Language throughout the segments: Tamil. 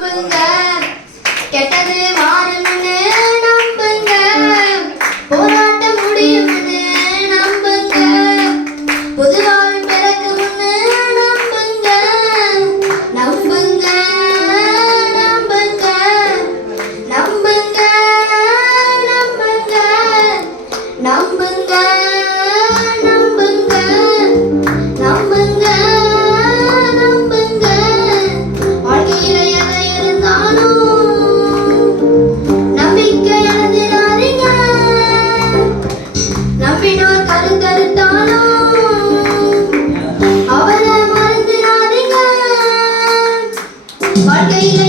நம்புங்க கெட்டது மாறும்னு நம்புங்க போராட்டம் முடியும்னு நம்புங்க புது வாழ்வு பிறக்கும்னு நம்புங்க நம்புங்க நம்புங்க நம்புங்க நம்புங்க நம்புங்க வாழ்க்கையில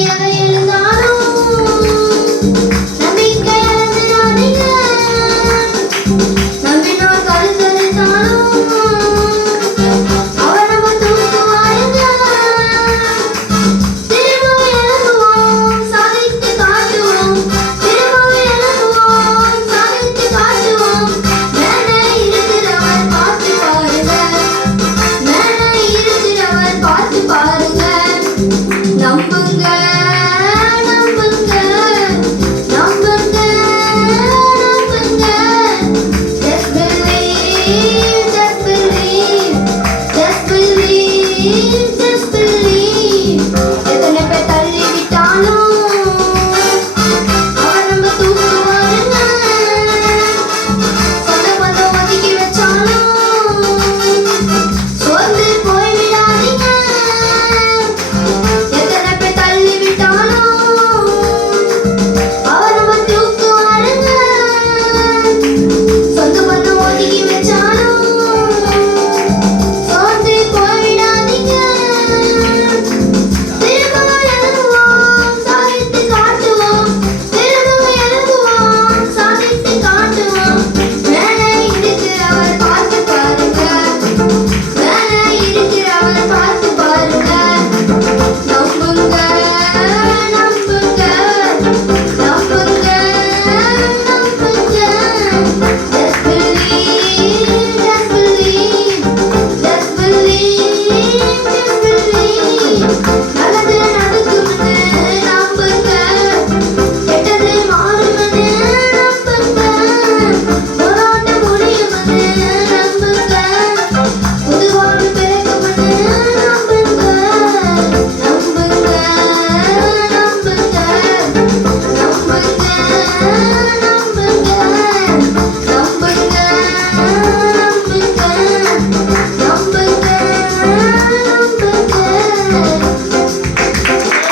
எதை எழுந்தாலும் நம்பிக்கை இழந்துடாதீங்க நம்பினோர் கருத்தறுத்தாலும் அவர் நம்ம தூக்குவாருங்க திரும்பவும் எழுதுவோம் சாதித்து காட்டுவோம் திரும்பவும் எழுதுவோம் சாதித்து காட்டுவோம் மேலே இருக்கிறவர் பார்த்து பாருங்க மேலே இருக்கிறவர் பார்த்து பாருங்க நம்புங்க